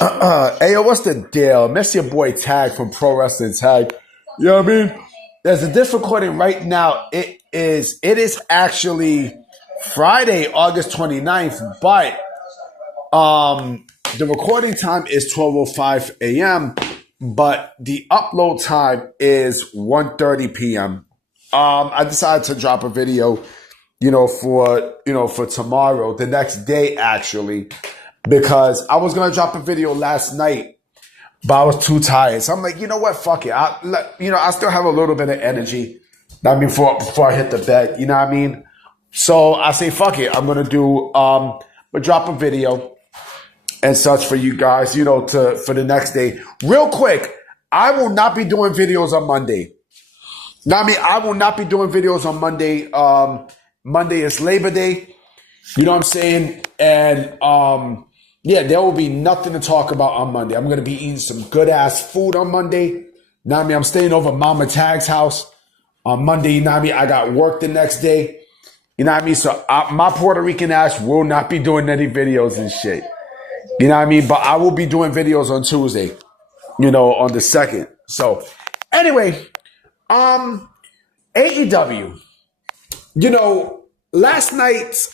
Hey, yo, what's the deal? Miss your boy Tag from Pro Wrestling Tag. You know what I mean? There's a disc recording right now. It is actually Friday, August 29th, but the recording time is 12:05 a.m., but the upload time is 1:30 p.m. I decided to drop a video, for tomorrow, the next day actually, because I was gonna drop a video last night, but I was too tired. So I'm like, you know what? Fuck it. I still have a little bit of energy. I mean, before I hit the bed, you know what I mean? So I say, fuck it. I'm gonna but drop a video and such for you guys, for the next day. Real quick, I will not be doing videos on Monday. Now, I mean, I will not be doing videos on Monday. Monday is Labor Day. You know what I'm saying? And yeah, there will be nothing to talk about on Monday. I'm gonna be eating some good ass food on Monday. Now, I mean, I'm staying over Mama Tag's house on Monday. You know what I mean? I got work the next day. You know what I mean? So my Puerto Rican ass will not be doing any videos and shit. You know what I mean? But I will be doing videos on Tuesday, on the 2nd. So anyway, AEW, last night,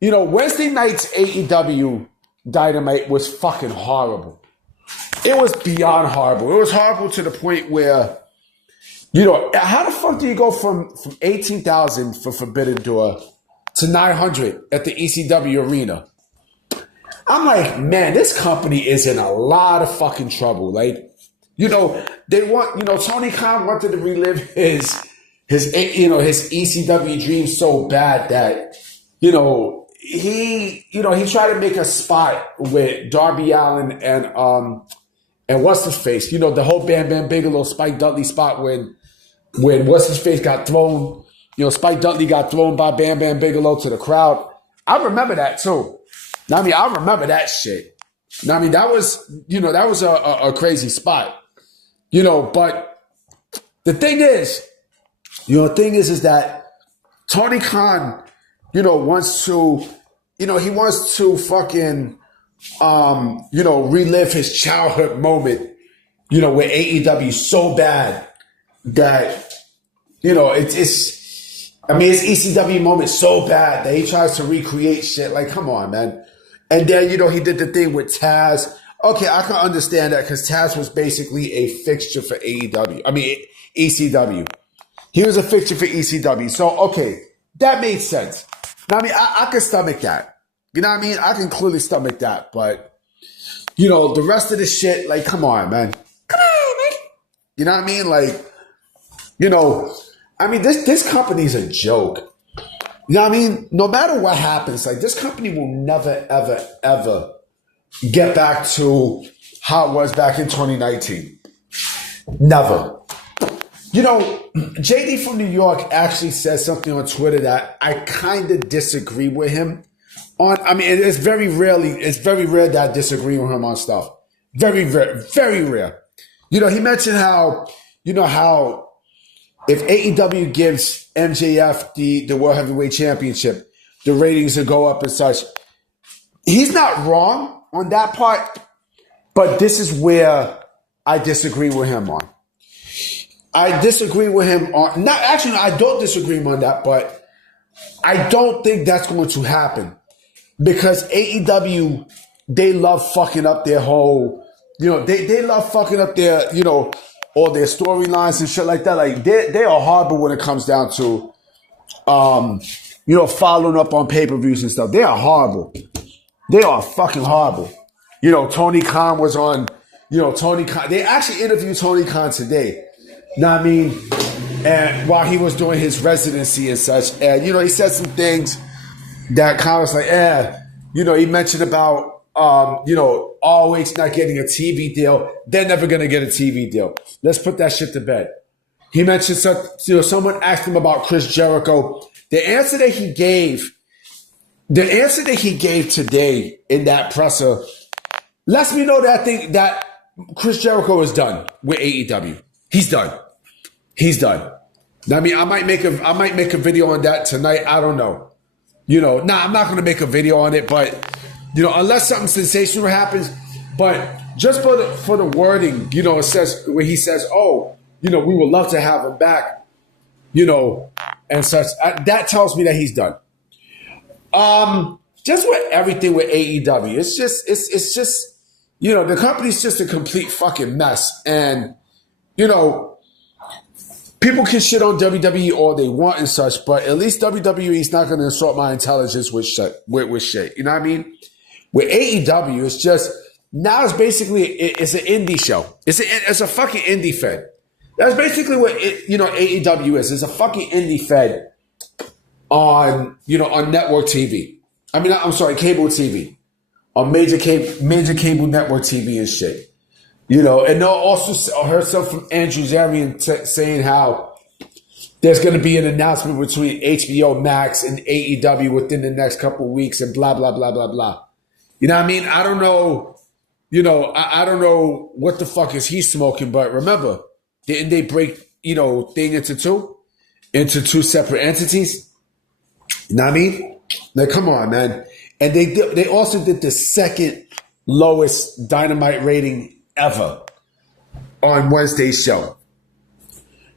Wednesday night's AEW Dynamite was fucking horrible. It was beyond horrible. It was horrible to the point where, how the fuck do you go from 18,000 for Forbidden Door to 900 at the ECW arena? I'm like, man, this company is in a lot of fucking trouble. Like, Tony Khan wanted to relive his ECW dream so bad that, he tried to make a spot with Darby Allin and what's his face, the whole Bam Bam Bigelow Spike Dudley spot when what's his face got thrown, Spike Dudley got thrown by Bam Bam Bigelow to the crowd. I remember that too. I mean, I remember that shit. I mean, that was a crazy spot, but the thing is, is that Tony Khan, wants to fucking, relive his childhood moment, with AEW so bad that, his ECW moment so bad that he tries to recreate shit. Like, come on, man. And then, he did the thing with Taz. Okay, I can understand that because Taz was basically a fixture for ECW. He was a fixture for ECW. So, okay, that made sense. Now, I mean, I can stomach that. You know what I mean? I can clearly stomach that. But, the rest of the shit, like, come on, man. Come on, man. You know what I mean? Like, this company's a joke. You know what I mean? No matter what happens, like, this company will never, ever, ever get back to how it was back in 2019. Never. JD from New York actually said something on Twitter that I kind of disagree with him on. I mean, it's very rare that I disagree with him on stuff. Very, very, very rare. He mentioned how if AEW gives MJF the World Heavyweight Championship, the ratings will go up and such. He's not wrong on that part, but this is where I disagree with him on. I disagree with him on, I don't disagree with him on that, but I don't think that's going to happen because AEW, they love fucking up their whole, they love fucking up their, all their storylines and shit like that. Like, they are horrible when it comes down to, following up on pay-per-views and stuff. They are horrible. They are fucking horrible. Tony Khan was on, Tony Khan. They actually interviewed Tony Khan today. Know what I mean? And while he was doing his residency and such, and he said some things that kind of was like, he mentioned about always not getting a TV deal. They're never gonna get a TV deal. Let's put that shit to bed. He mentioned someone asked him about Chris Jericho. The answer that he gave today in that presser lets me know that Chris Jericho is done with AEW. He's done. I mean, I might make a video on that tonight. I don't know. I'm not going to make a video on it, but unless something sensational happens. But just for the wording, it says where he says, "Oh, we would love to have him back," and such. That tells me that he's done. Just with everything with AEW, it's just the company's just a complete fucking mess, and people can shit on WWE all they want and such, but at least WWE is not going to insult my intelligence with shit. You know what I mean? With AEW, it's just now it's basically it's an indie show. It's a fucking indie fed. That's basically what AEW is. It's a fucking indie fed on network TV. I mean, I'm sorry, cable TV, on major cable network TV and shit. And they'll also heard something from Andrew Zarian saying how there's going to be an announcement between HBO Max and AEW within the next couple of weeks and blah, blah, blah, blah, blah. You know what I mean? I don't know. I don't know what the fuck is he smoking, but remember, didn't they break, thing into two separate entities? You know what I mean? Like, come on, man. And they also did the second lowest Dynamite rating ever on Wednesday's show.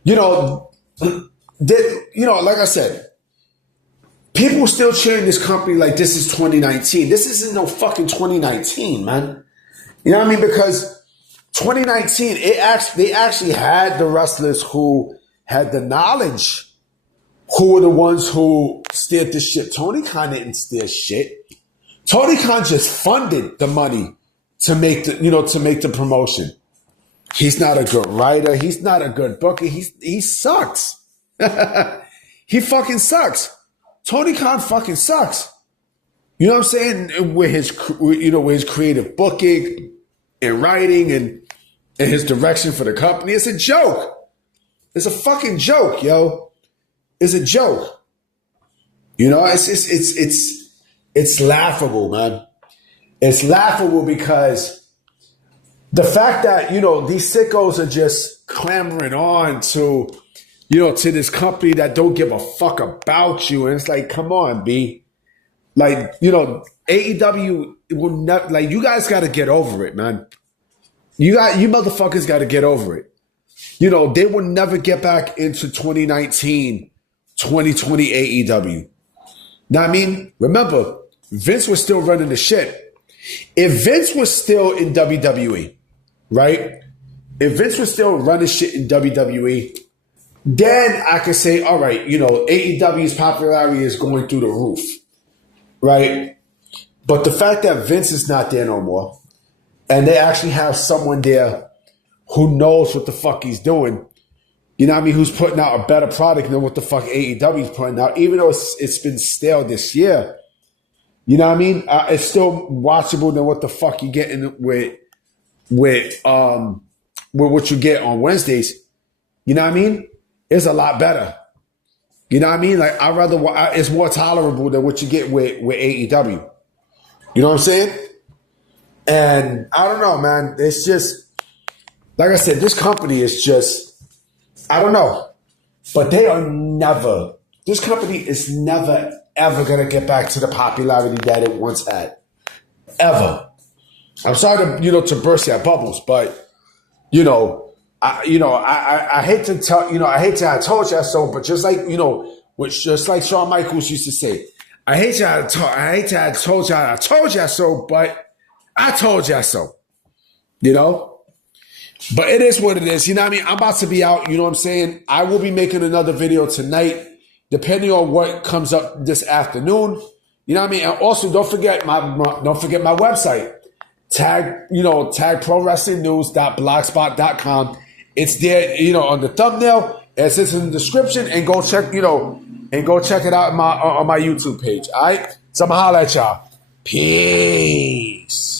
Like I said, people still cheering this company like this is 2019. This isn't no fucking 2019, man. You know what I mean? Because 2019, they actually had the wrestlers who had the knowledge, who were the ones who steered this shit. Tony Khan didn't steer shit. Tony Khan just funded the money to make the promotion. He's not a good writer. He's not a good booker. He sucks. He fucking sucks. Tony Khan fucking sucks. You know what I'm saying? With his creative booking and writing and his direction for the company, it's a joke. It's a fucking joke, yo. It's a joke. It's laughable, man. It's laughable because the fact that, these sickos are just clamoring on to this company that don't give a fuck about you. And it's like, come on, B. Like, AEW will never, like, you guys got to get over it, man. You motherfuckers got to get over it. They will never get back into 2019, 2020 AEW. Now, I mean, remember, Vince was still running the shit. If Vince was still in WWE, right? If Vince was still running shit in WWE, then I could say, all right, AEW's popularity is going through the roof, right? But the fact that Vince is not there no more, and they actually have someone there who knows what the fuck he's doing, who's putting out a better product than what the fuck AEW's putting out, even though it's been stale this year. It's still watchable than what the fuck you getting with what you get on Wednesdays. You know what I mean? It's a lot better. You know what I mean? Like, it's more tolerable than what you get with AEW. You know what I'm saying? And I don't know, man. It's just, like I said, this company is just, I don't know. But this company is never, ever going to get back to the popularity that it once had. Ever. I'm sorry to burst your bubbles, but, I hate to tell, I told you so, but just like Shawn Michaels used to say, I hate to have told you so, but I told you so. But it is what it is. You know what I mean? I'm about to be out. You know what I'm saying? I will be making another video tonight, depending on what comes up this afternoon. You know what I mean? And also, don't forget my website. Tag prowrestlingnews.blogspot.com. It's there, on the thumbnail. It's in the description, and go check it out on my YouTube page. All right? So I'm gonna holler at y'all. Peace.